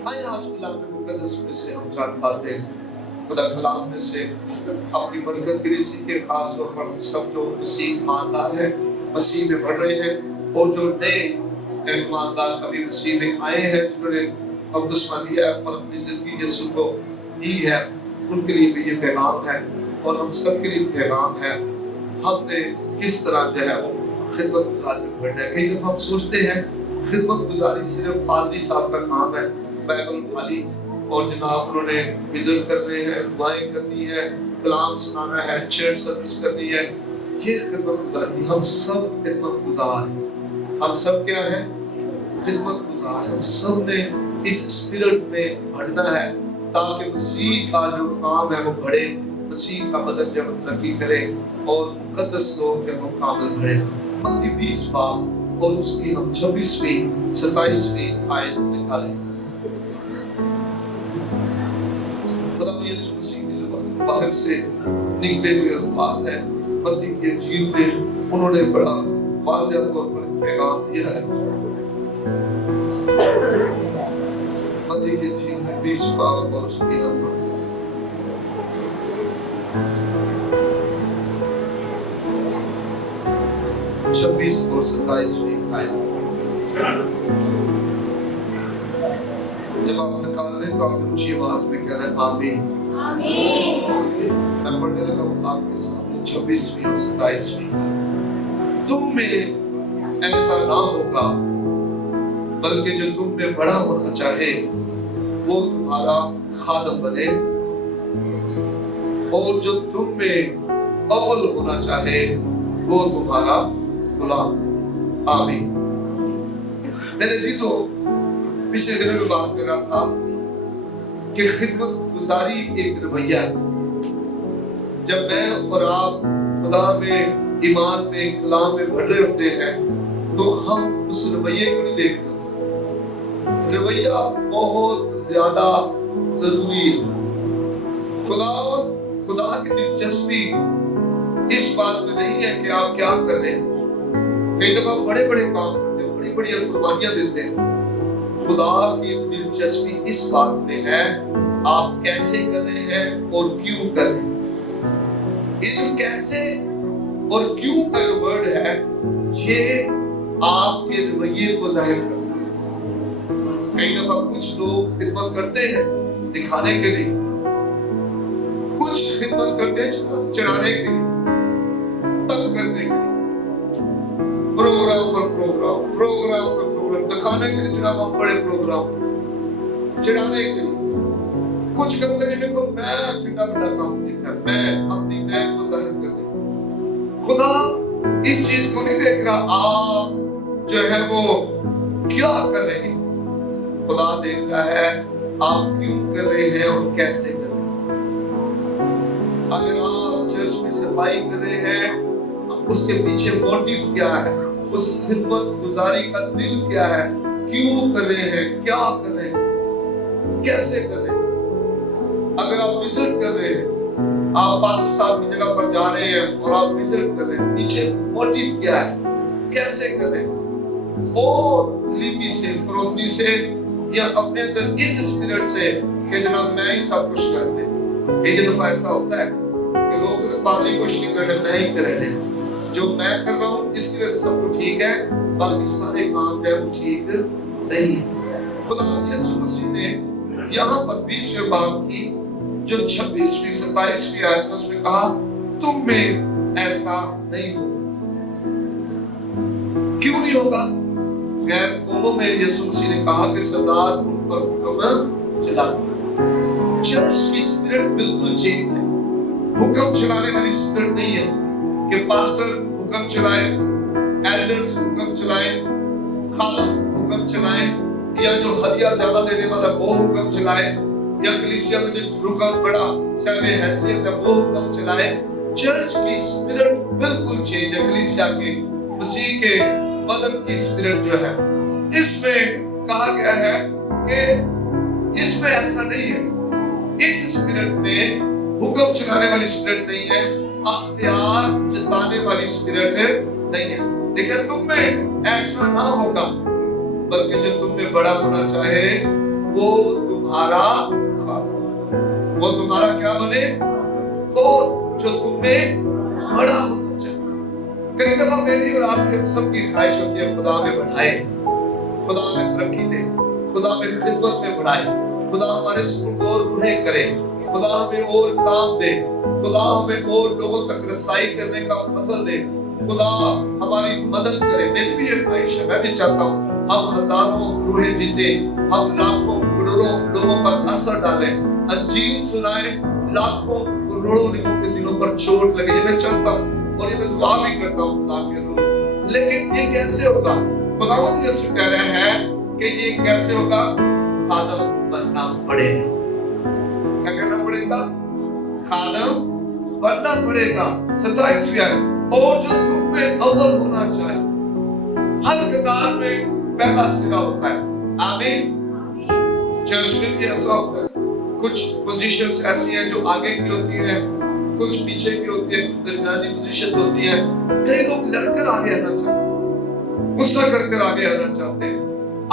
आइए आज कलाम मुकद्दस में से हम जान पाते हैं, खुदा कलाम में से अपनी बरकत के लिए सीखे। खास तौर पर हम सब जो मसीह ईमानदार हैं, मसीह में बढ़ रहे हैं, और जो नए ईमानदार कभी मसीह में आए हैं, जिन्होंने बपतिस्मा लिया है और अपनी जिंदगी यीशु को दी है, उनके लिए भी ये पैगाम है और हम सब के लिए पैगाम है। हमने किस तरह जो है वो खिदमत गुजारी में बढ़ना है। कई दफा हम सोचते हैं खिदमत गुजारी सिर्फ पादरी साहब का काम है, बाइबल उठा ली और जनाब उन्होंने विजिट करने हैं, दुआएं करनी है, कलाम सुनाना है, चर्च सर्विस करनी है। ये खिदमत गुजारी, हम सब खिदमत गुजार हैं। हम सब क्या है? खिदमत गुजार। हम सब ने इस स्पिरिट में बढ़ना है ताकि मसीह का जो काम है वो बढ़े, मसीह का बदन जो तरक्की करे और मुकद्दस लोग जो वो कामिल बढ़े। मत्ती 20 बाब और उसकी हम 26वीं 27वीं आयत निकालें। खुदा यीशु मसीह की ज़ुबान मुबारक से निकले हुए अल्फाज हैं। मत्ती की इंजील में उन्होंने बड़ा वाज़ेह तौर पर पैगाम दिया है। मत्ती की इंजील में 20 बाब और उसकी हम 26 और 27वीं आयत। जब आप निकाल लें तो आप ऊंची आवाज में कह रहे हैं आमीन। मैं पढ़ने लगा हूँ आपके सामने 26वीं और 27वीं। तुम में ऐसा ना होगा, बल्कि जो तुम में बड़ा होना चाहे वो तुम्हारा खादम बने, और जो तुम में अव्वल होना चाहे वो तुम्हारा गुलाम। आमीन। मेरे अजीजों, पिछले दिनों में बात कर रहा था कि खिदमत गुजारी एक रवैया है। जब मैं और आप खुदा में, ईमान में, कलाम में बढ़ रहे होते हैं तो हम उस रवैये को नहीं देखते। रवैया बहुत ज्यादा जरूरी है। खुदा की दिलचस्पी इस बात में नहीं है कि आप क्या कर रहे हैं। कई दफा बड़े बड़े काम करते हैं, बड़ी बड़ी कुर्बानियां देते हैं। खुदा की दिलचस्पी इस बात में है आप कैसे कर रहे हैं और क्यों कर रहे हैं। ये जो कैसे और क्यों का वर्ड है, ये आपके रवैये को जाहिर करता है। कई दफा कुछ लोग खिदमत करते हैं दिखाने के लिए, कुछ खिदमत करते हैं चढ़ाने के लिए, तंग करने के लिए, प्रोग्राम पर प्रोग्राम दिखाने के लिए। जनाब हम बड़े प्रोग्राम चढ़ाने के लिए कुछ करते हैं। देखो मैं कितना बड़ा काम किया, मैं अपनी मैं को जाहिर करने। खुदा इस चीज को नहीं देख रहा आप जो है वो क्या कर रहे हैं। खुदा देख रहा है आप क्यों कर रहे हैं और कैसे कर रहे हैं। अगर आप चर्च में सफाई कर रहे हैं, उसके पीछे मोटिव क्या है, उस खिदमत गुजारी का दिल क्या है, क्यों कर रहे हैं, क्या कर रहे हैं, कैसे कर रहे हैं। अगर आप विजिट कर रहे हैं, आप पास्टर साहब की जगह पर जा रहे हैं और आप विजिट कर रहे हैं, पीछे मोटिव क्या है, कैसे कर रहे हैं। और दिलीपी से, फरोतनी से, या अपने अंदर इस स्पिरिट से कि जनाब मैं ही सब कुछ कर रहे। एक दफा ऐसा होता है कि लोग पादरी कुछ नहीं कर रहे, मैं ही कर रहे हैं। जो मैं कर रहा हूँ इसकी वजह से सब कुछ ठीक है, बाकी सारे काम जो है वो ठीक नहीं है। खुदा यीशु मसीह ने यहाँ पर 20वें बाब की जो 26वीं 27वीं आयत उसमें कहा तुम में ऐसा नहीं होगा। क्यों नहीं होगा? गैर कौमों में यीशु मसीह ने कहा कि सरदार उन पर हुक्म चलाते। चर्च की स्पिरिट बिल्कुल चेंज है। हुक्म चलाने वाली स्पिरिट नहीं है कि पास्टर हुक्म चलाए, एल्डर्स हुक्म चलाए, खादम हुक्म चलाए, या जो हदिया ज्यादा देने वाला वो हुक्म चलाए, या कलीसिया में जो रुकन बड़ा सर्वे हैसियत है वो हुक्म चलाए। चर्च की स्पिरिट बिल्कुल चेंज है। कलीसिया के, मसीह के बदन की स्पिरिट जो है, इसमें कहा गया है कि इसमें ऐसा नहीं है। इस स्पिरिट में हुक्म चलाने वाली स्पिरिट नहीं है, अख्तियार जताने वाली स्पिरिट नहीं है। लेकिन तुम में ऐसा ना होगा, बल्कि जो तुम में बड़ा होना चाहे वो तुम्हारा खादम। वो तुम्हारा क्या बने? कौन? जो तुम्हें बड़ा होना चाहिए। कई दफा मेरी और आपके सबकी ख्वाहिश होती है खुदा में बढ़ाए, खुदा में तरक्की दे, खुदा में खिदमत में बढ़ाए, खुदा हमारे सुपुर्द और रूहें करे, खुदा हमें और काम दे, खुदा हमें और लोगों तक रसाई करने का फजल दे, खुदा हमारी मदद करे। मेरी भी ये ख्वाहिश है, मैं भी चाहता हूँ हम हजारों रूहें जीते, हम लाखों करोड़ों लोगों पर असर डालें, अंजील सुनाएं, लाखों करोड़ों लोगों के दिलों पर चोट लगे। ये मैं चाहता हूँ और ये मैं दुआ भी करता हूँ खुदा के रूह। लेकिन ये कैसे होगा? खुदावंद यीशु कह रहे हैं कि ये कैसे होगा? खादम बनना पड़ेगा। क्या करना पड़ेगा? खादम बनना पड़ेगा। 27 आयत, और जो तुम में अव्वल होना चाहिए। हर कतार में पहला सिरा होता है। आमीन। चर्च में भी ऐसा होता है। कुछ पोजीशंस ऐसी हैं जो आगे की होती हैं, कुछ पीछे की होती है, कुछ दरमियानी पोजीशंस होती हैं। कई लोग लड़कर आगे आना चाहते हैं, गुस्सा कर आगे आना चाहते हैं,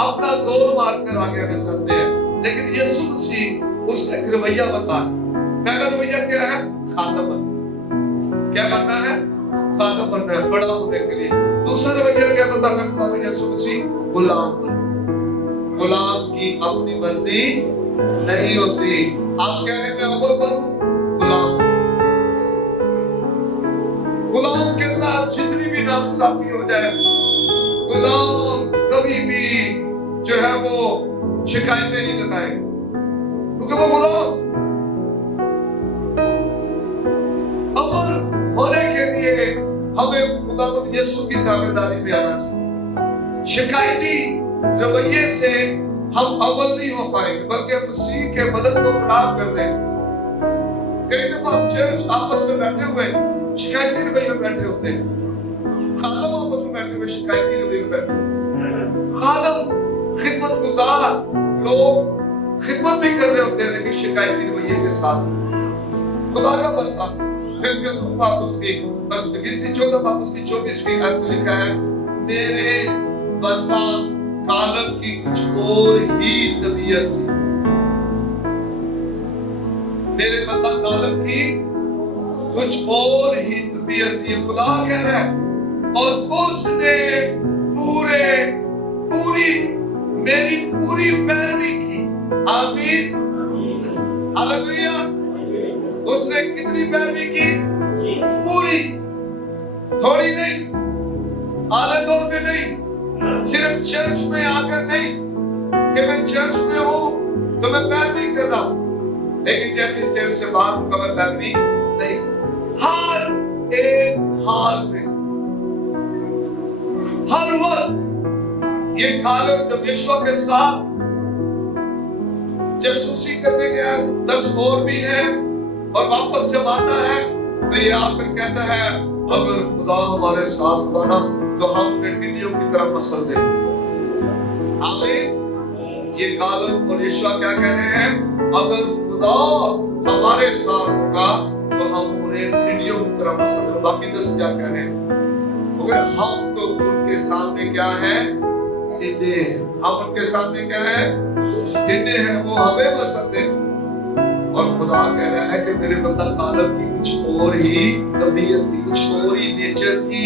अपना जोर मारकर आगे आना चाहते हैं। लेकिन यीशु मसीह उसका एक रवैया बता। पहला रवैया क्या है? खादम बनना। क्या बनना है? खादम बनना है, बड़ा होने के लिए। दूसरा रवैया क्या बता रहा है खुदा यीशु मसीह? गुलाम बनना। गुलाम की अपनी मर्जी नहीं होती। आप कह रहे हैं मैं अव्वल बनूं? गुलाम। गुलाम के साथ जितनी भी नाइंसाफी हो जाए, गुलाम कभी भी जो है वो शिकायतें नहीं लगाए, क्योंकि वो गुलाम। अव्वल होने के लिए हमें खुदावंद यीशु की ताबेदारी में आना चाहिए। शिकायती रवैये से हम अव्वल नहीं हो पाएंगे, बल्कि हम मसीह के मदद को खराब कर देंगे। कई दफा हम चर्च आपस में बैठे हुए शिकायती रवैये में बैठे होते हैं। खादम आपस में बैठे हुए शिकायती रवैये में बैठे होते हैं। खादम खिदमत गुजार लोग खिदमत भी कर रहे होते हैं, लेकिन शिकायती रवैये के साथ। खुदा का बंदा फिर 24वीं आयत में लिखा है, मेरे बंदा कालम की कुछ और ही तबीयत थी। मेरे बंदा कालम की कुछ और ही तबीयत थी। खुदा कह रहा है, और उसने मेरी पूरी पैरवी की। आमीन, हालेलुया। उसने कितनी पैरवी की? पूरी, थोड़ी नहीं, आधे तौर पे नहीं, सिर्फ चर्च में आकर नहीं कि मैं चर्च में हूं तो मैं पैरवी कर रहा हूं, लेकिन जैसे चर्च से बाहर हूं मैं पैरवी नहीं। हर एक हाल में, हर वक्त ये खालिद जब यीशु के साथ जासूसी करने गया, 10 और भी हैं, और वापस जब आता है तो ये आकर कहता है, अगर खुदा हमारे साथ होगा ना तो हम उन्हें टिड्डियों की तरह मसल देंगे। आमीन। ये खालिद और यीशु क्या कह रहे हैं? अगर खुदा हमारे साथ होगा तो हम उन्हें टिड्डियों की तरह मसल देंगे। बाकी 10 क्या कह रहे हैं? मगर हम तो उनके सामने क्या है? टिड्डे हैं। हम उनके सामने क्या है? टिड्डे हैं, वो हमें मसल देंगे। और खुदा कह रहा है कि मेरे बंदा कालम की कुछ और ही तबीयत थी, कुछ और ही नेचर थी,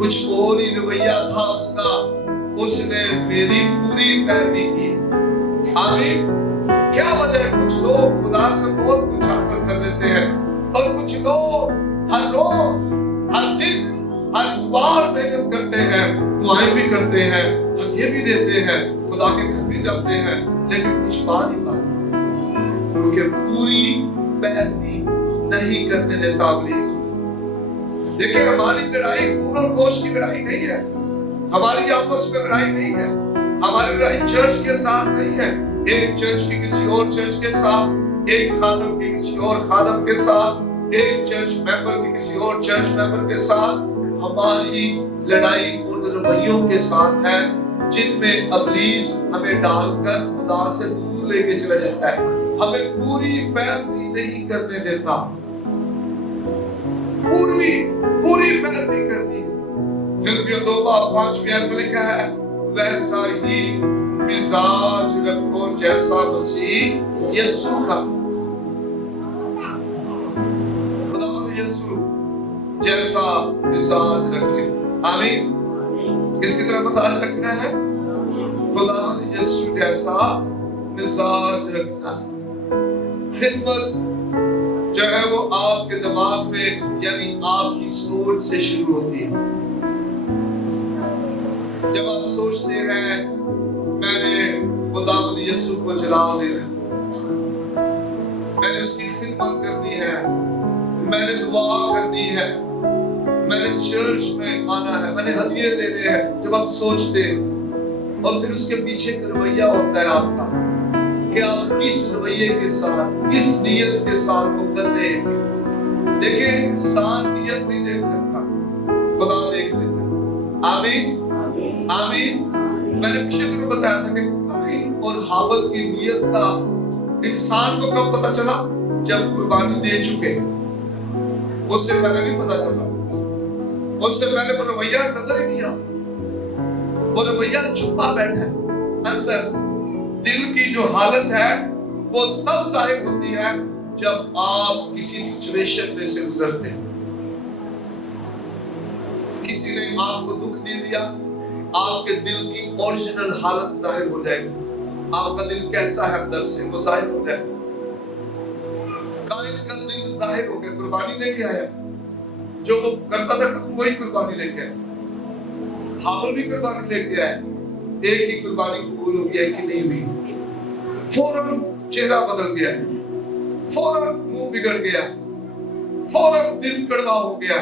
कुछ और ही रवैया था उसका। उसने मेरी पूरी पैरवी की। आमीन। क्या वजह है? कुछ लोग खुदा से बहुत कुछ हासिल कर लेते हैं, और कुछ लोग हर रोज, हर दिन, हर बार मेहनत करते हैं, दुआएं भी करते हैं, हदिये भी देते हैं, खुदा के घर भी जाते हैं, लेकिन कुछ पा नहीं पाते, क्योंकि पूरी पैरवी नहीं करने देता इब्लीस। देखिए, हमारी लड़ाई खून और गोश्त की लड़ाई नहीं है, हमारी आपस में लड़ाई नहीं है, हमारी लड़ाई चर्च के साथ नहीं है, एक चर्च की किसी और चर्च के साथ, एक खादम की किसी और खादम के साथ, एक चर्च मेंबर की किसी और चर्च मेंबर के साथ। हमारी लड़ाई उन रवैयों के साथ है जिनमें इब्लीस हमें डालकर खुदा से दूर लेके चला जाता है, हमें पूरी पैरवी नहीं करने देता। पूरी पैरवी करनी है। फिलिप्पियों 2:5 में लिखा है, वैसा ही मिजाज रखो जैसा मसीह यीशु का। खुदावंद यीशु जैसा मिजाज रखे। आमीन। किसकी तरह मिजाज रखना है? खुदावंद यीशु जैसा मिजाज रखना। खिदमत जो है वो आपके दिमाग में यानी आपकी सोच से शुरू होती है। जब आप सोचते हैं मैंने खुदावंद यीशु को जला देना, मैंने उसकी खिदमत करनी है, मैंने दुआ करनी है, मैंने चर्च में आना है, मैंने हदिये देने हैं, जब आप सोचते और फिर उसके पीछे एक रवैया होता है आपका कि आप किस रवैये के साथ, किस नियत के साथ वो कर रहे हैं। देखिए, इंसान नियत नहीं देख सकता, खुदा देख लेता है। आमीन आमीन। मैंने पिछले दिनों बताया था कि काइन और हाबिल की नियत का इंसान को कब पता चला? जब कुर्बानी दे चुके। उससे पहले नहीं पता चला। उससे पहले वो रवैया नजर ही नहीं आता। वो रवैया छुपा बैठा है अंदर। दिल की जो हालत है वो तब जाहिर होती है जब आप किसी सिचुएशन में से गुजरते हैं। किसी ने आपको दुख दे दिया, आपके दिल की ओरिजिनल हालत जाहिर हो जाएगी। आपका दिल कैसा है अंदर से वो जाहिर हो जाएगा। काइन का दिल जाहिर हो गया, कुर्बानी लेके आया। जो वो करता था वही कुर्बानी लेके आया। हाबिल भी कुर्बानी लेके आया। एक ही कुर्बानी कबूल हो गया कि नहीं हुई। फौरन चेहरा बदल गया, फौरन मुंह बिगड़ गया, फौरन दिल कड़वा हो गया,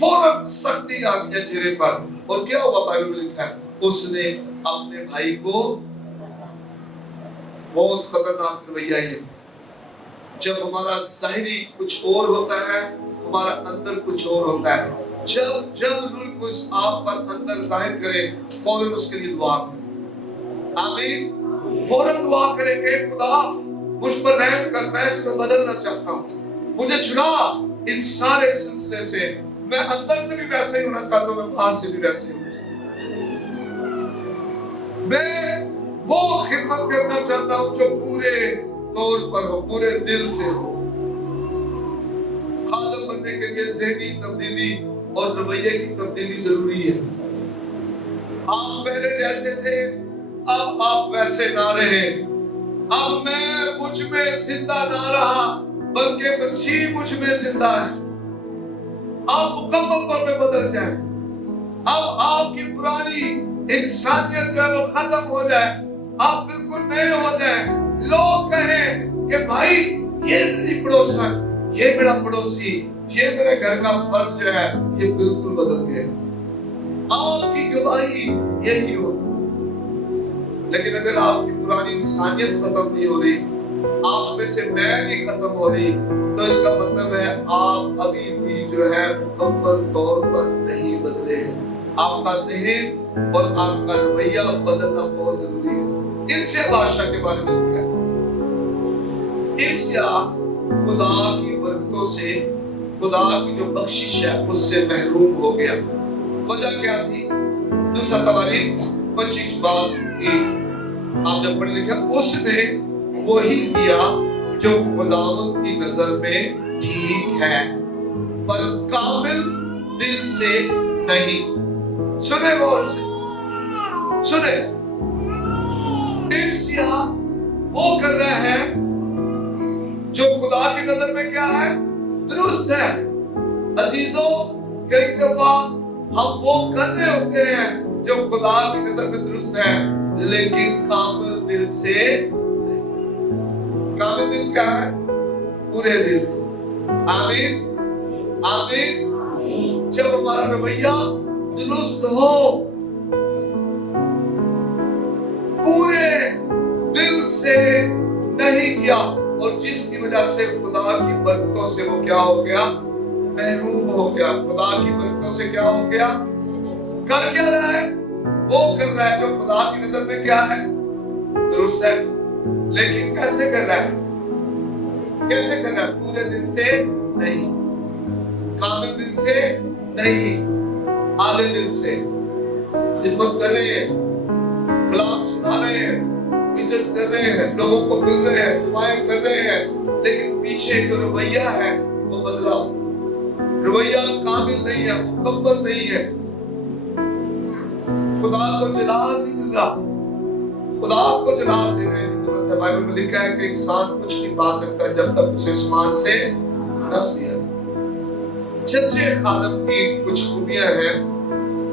फौरन सख्ती आ गई चेहरे पर। और क्या हुआ? बाइबल में लिखा है उसने अपने भाई को, बहुत खतरनाक रवैया है जब हमारा जाहिरी कुछ और होता है, हमारा अंदर कुछ और होता है। जब रूल कुछ आप पर अंदर जाहिर करे, फौरन उसके लिए दुआ करें। आमीन। फौरन दुआ करेंगे, खुदा मुझ पर रहम कर, मैं इसको बदलना चाहता हूँ, मुझे छुड़ा इस सारे सिलसिले से। मैं अंदर से भी वैसे ही होना चाहता हूँ, मैं बाहर से भी वैसे ही होना चाहता हूँ। मैं वो खिदमत करना चाहता हूँ जो पूरे तौर पर हो, पूरे दिल से हो। खादिम बनने के लिए ज़हनी तब्दीली और रवैये की तब्दीली जरूरी है। आप पहले जैसे थे, अब आप वैसे ना रहे। अब मैं मुझ में जिंदा ना रहा, बल्कि मसीह मुझ में जिंदा है। आप मुकम्मल तौर पे बदल जाए। अब आपकी पुरानी इंसानियत जो है वो खत्म हो जाए, आप बिल्कुल नए हो जाए। लोग कहें कि भाई ये मेरी पड़ोसन, ये मेरा पड़ोसी, ये मेरे घर का फर्ज जो है ये बिल्कुल बदल गया। आपकी गवाही यही हो। लेकिन अगर आपकी पुरानी इंसानियत खत्म नहीं हो रही, आप में से मैं नहीं खत्म हो रही, तो इसका मतलब है आप अभी भी जो है मुकम्मल तौर पर नहीं बदले हैं। आपका ज़हन और आपका रवैया बदलना बहुत जरूरी है। इनसे बादशाह के बारे में लिखा है, इनसे खुदा की बरकतों से, खुदा की जो बख्शिश है उससे महरूम हो गया। वजह क्या थी? दूसरा तवारीख 25 बाब की आप जब पढ़ लिखा, उसने वही किया जो खुदावंद की नजर में ठीक है, पर कामिल दिल से नहीं। सुने गौर से, सुने। इंसिया वो कर रहा है जो खुदा की नजर में क्या है? दुरुस्त है। अजीजों, कई दफा हम वो कर रहे होते हैं जो खुदा की नजर में दुरुस्त है, लेकिन कामिल दिल से। कामिल दिल क्या है? पूरे दिल से। आमीन आमीन। जब हमारा रवैया दुरुस्त हो, पूरे दिल से नहीं किया, और जिसकी वजह से खुदा की बरकतों से वो क्या हो गया? महरूम हो गया। खुदा की बरकतों से क्या हो गया? कर क्या रहा है? वो कर रहा है जो खुदा की नजर में क्या है? दुरुस्त है। लेकिन कैसे कर रहा है? कैसे कर रहा है? पूरे दिल से नहीं, कामिल दिल से नहीं, आधे दिल से। खिदमत कर रहे हैं, कलाम सुना रहे हैं, विजिट कर रहे हैं, लोगों को मिल रहे हैं, दुआएं कर रहे हैं, लेकिन पीछे जो रवैया है वो बदला। रवैया कामिल नहीं है, मुकम्मल नहीं है। खुदा को जलाल नहीं मिल रहा, खुदा को जलाल देने की जरूरत है। बाइबल में लिखा है कि इंसान कुछ नहीं पा सकता जब तक उसे आसमान से न दिया। सच्चे खादम की कुछ खूबियां हैं,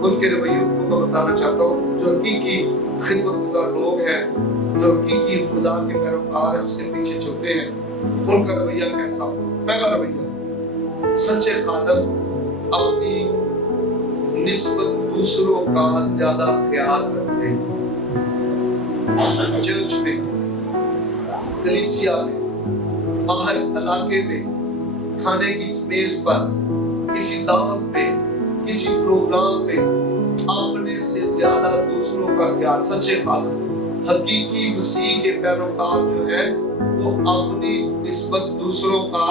उनके रवैयों को मैं बताना चाहता हूँ। जो हकीकी खिदमतगुजार लोग हैं, जो हकीकी खुदा के पैरोकार हैं, उसके पीछे चलते हैं, उनका रवैया कैसा हो। पहला रवैया, सच्चे खादम अपनी निस्बत दूसरों का ज्यादा ख्याल रखते हैं। चर्च में, कलीसिया में, बाहर इलाके में, खाने की मेज पर, किसी दावत पे, किसी प्रोग्राम पे अपने से ज्यादा दूसरों का ख्याल। सच्चे खादम, हकीकी मसीह के पैरोकार जो है वो अपनी निस्बत दूसरों का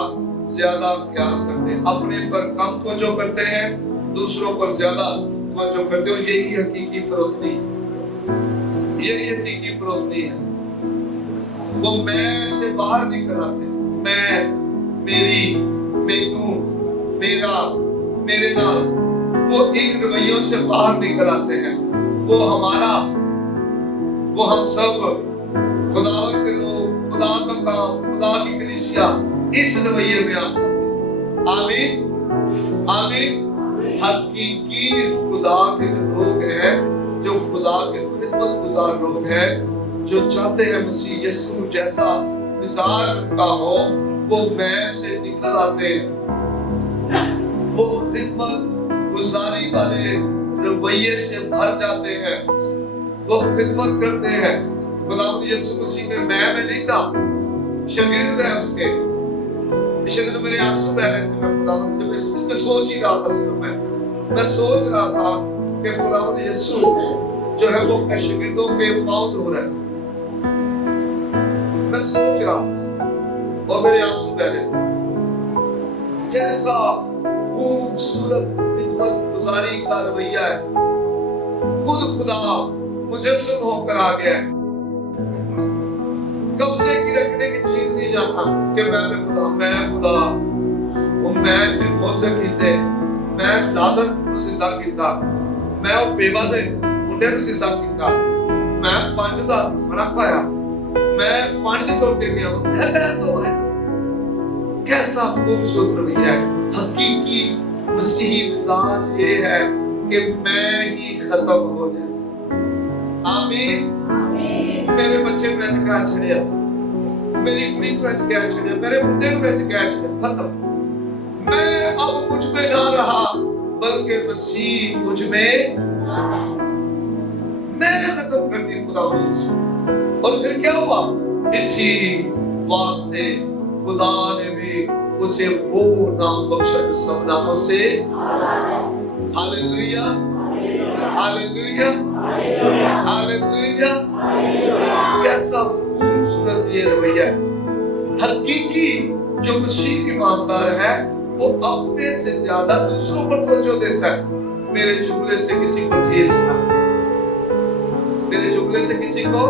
ज्यादा ख्याल करते हैं। अपने पर कम तवज्जो करते हैं, दूसरों पर ज्यादा तवज्जो करते हैं। यही हकीकी फरोतनी, यही हकीकी फरोतनी है। वो मैं से बाहर नहीं कराते। मैं, मेरी, मेनू, मेरा, मेरे नाल, वो इन रवैयों से बाहर नहीं कराते हैं। वो हमारा, वो हम सब, खुदावंद के लोग, खुदा का काम, खुदा की कलीसिया इस रवैये में आते हैं। आमीन, आमीन। हकीकी खुदा के जो लोग हैं, जो खुदा के खिदमतगुजार लोग हैं, जो चाहते हैं मसीह यीशु जैसा मिजाज का हो, वो मैं से निकल आते हैं। वो खिदमत गुजारी वाले रवैये से भर जाते हैं। वो खिदमत करते हैं। खुदावंद यीशु मसीह में नहीं था, शागिर्द है उसके। पिछले दिनों मेरे आंसू बह रहे थे। मैं खुदावंद जब इस पे सोच ही रहा था, सिर्फ मैं सोच रहा था कि खुदावंद यीशु जो है वो अपने शागिर्दों के पांव धो रहा है। मैं सोच रहा था और मेरे आंसू बह रहे थे। कैसा खूबसूरत खिदमत गुजारी का रवैया है। खुद खुदा मुजस्सम होकर आ गया है। कब्जे की रखने की चीज नहीं जानता कि मैं खुदा, मैं खुदा। वो मैं मौजे कीते, मैं लाजर को जिंदा कीता, मैं वो बेवा दे मुंडे को जिंदा कीता, मैं 5000 खाना खाया, मैं पानी दे तोड़ के गया। मैं तो कैसा खूबसूरत रवैया है। हकीकी मसीही मिजाज ये है कि मैं ही खत्म हो जाए। आमीन। मेरे बच्चे को क्या छड़िया, मेरी कुड़ी को क्या छड़िया, मेरे मुंडे को क्या छड़िया, खत्म। मैं अब मुझ में ना रहा, बल्कि मसीह मुझ में। मैंने खत्म कर दी खुदा यीशु। और फिर क्या हुआ? इसी वास्ते खुदा ने भी उसे वो नाम बख्शा जो सब नामों से। Hallelujah, hallelujah, hallelujah. कैसा खूबसूरत ये रवैया है। हकीकी जो मसीह ईमानदार है वो अपने से ज्यादा दूसरों पर तवज्जो देता है। मेरे जुमले से किसी को ठेस ना, मेरे जुमले से किसी को